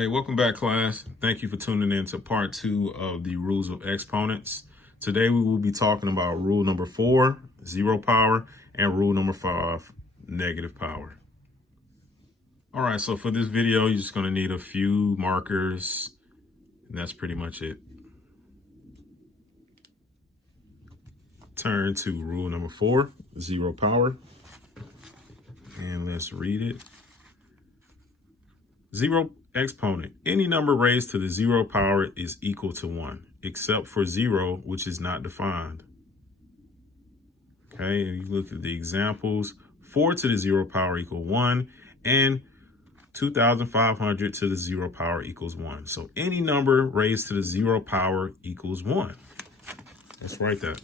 Hey, welcome back, class. Thank you for tuning in to part 2 of the rules of exponents. Today we will be talking about rule number 4, 0 power, and rule number 5, negative power. All right, so for this video, you're just going to need a few markers, and that's pretty much it. Turn to rule number 4, 0 power, and let's read it. 0 exponent. Any number raised to the 0 power is equal to 1, except for 0, which is not defined. Okay, and you look at the examples. 4 to the 0 power equal 1, and 2,500 to the 0 power equals 1. So any number raised to the 0 power equals 1. Let's write that.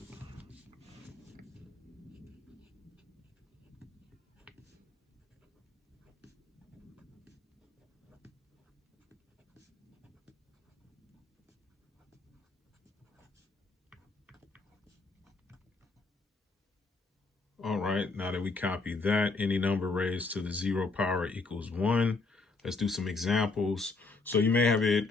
All right, now that we copy that, any number raised to the 0 power equals 1. Let's do some examples. So you may have it,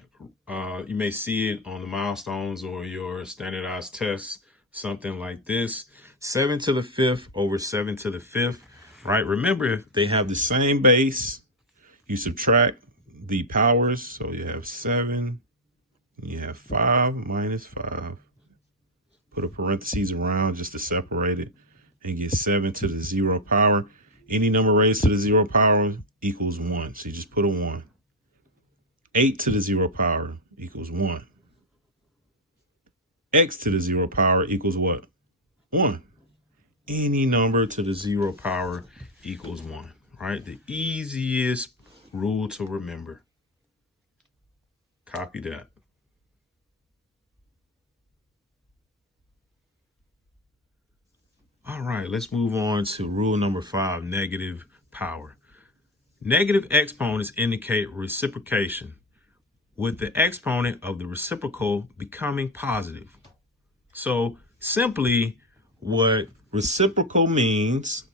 you may see it on the milestones or your standardized tests, something like this. 7 to the 5th over 7 to the 5th, right? Remember, they have the same base. You subtract the powers, so you have 7, you have 5 minus 5. Put a parentheses around just to separate it. And get 7 to the 0 power. Any number raised to the 0 power equals 1. So you just put a 1. 8 to the 0 power equals 1. X to the 0 power equals what? 1. Any number to the 0 power equals 1, right? The easiest rule to remember. Copy that. All right, let's move on to rule number 5, negative power. Negative exponents indicate reciprocation, with the exponent of the reciprocal becoming positive. So simply, what reciprocal means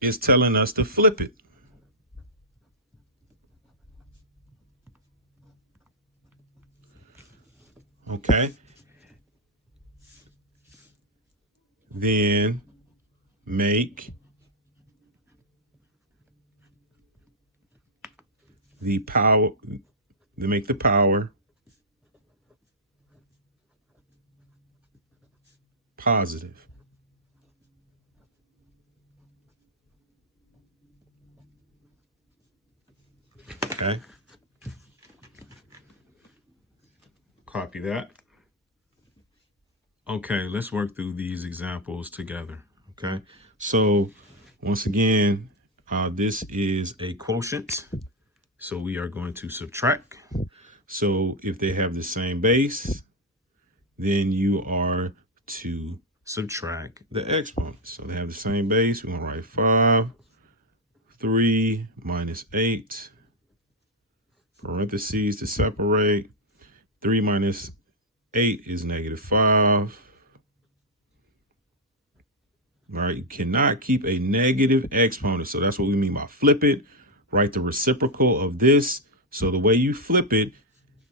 is telling us to flip it. Okay. Then make the power positive. Okay. Copy that. Okay, let's work through these examples together. Okay, so once again, this is a quotient. So we are going to subtract. So if they have the same base, then you are to subtract the exponents. So they have the same base. We're going to write 5, 3 minus 8, parentheses to separate. 3 minus 8 is negative 5. All right, you cannot keep a negative exponent. So that's what we mean by flip it. Write the reciprocal of this. So the way you flip it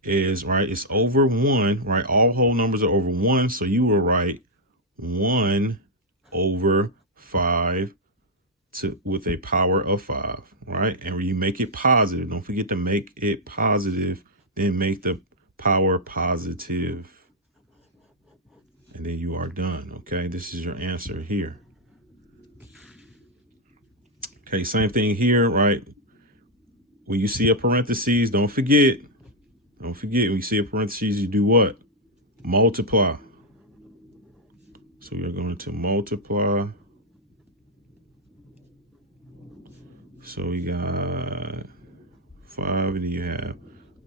is, right, it's over 1, right? All whole numbers are over 1. So you will write 1 over 5 with a power of 5, right? And when you make it positive, don't forget to make it positive, then make the power positive. And then you are done, okay? This is your answer here. Okay, same thing here, right? When you see a parentheses, don't forget, when you see a parentheses, you do what? Multiply. So we are going to multiply. So we got 5, and then you have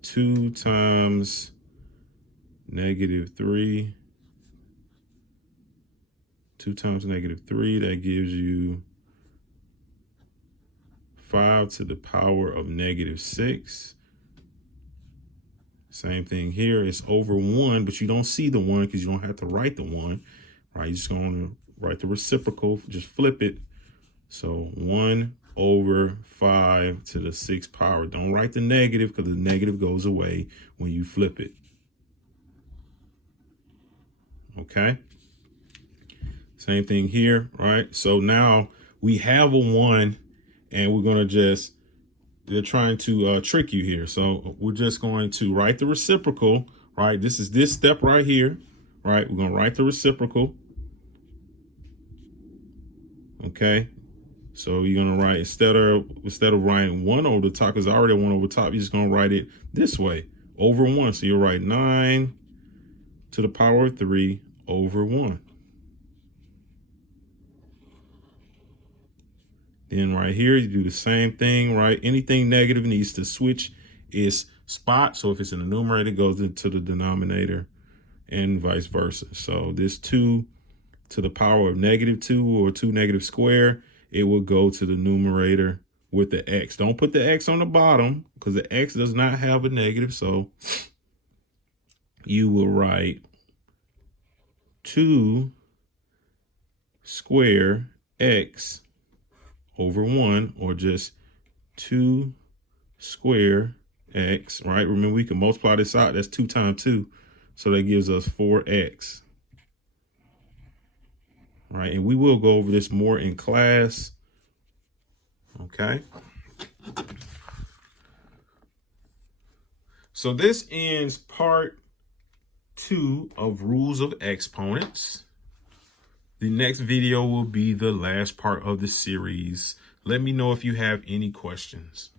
2 times negative 3. 2 times negative 3, that gives you 5 to the power of negative 6. Same thing here. It's over 1, but you don't see the 1 because you don't have to write the 1, right? You're just going to write the reciprocal. Just flip it. So 1 over 5 to the 6th power. Don't write the negative because the negative goes away when you flip it. Okay. Same thing here, right? So now we have a 1 and we're going to they're trying to trick you here. So we're just going to write the reciprocal, right? This is this step right here, right? We're going to write the reciprocal. Okay. So you're going to write, instead of writing 1 over the top, because I already 1 over top, you're just going to write it this way, over 1. So you'll write 9 to the power of 3 over 1. Then right here, you do the same thing, right? Anything negative needs to switch its spot. So if it's in the numerator, it goes into the denominator and vice versa. So this 2 to the power of -2 or 2 negative square, it will go to the numerator with the x. Don't put the x on the bottom because the x does not have a negative. So you will write 2 square x over 1, or just 2 square x, right? Remember, we can multiply this out. That's 2 times 2. So that gives us 4x. Right? And we will go over this more in class. Okay. So this ends part 2 of rules of exponents. The next video will be the last part of the series. Let me know if you have any questions.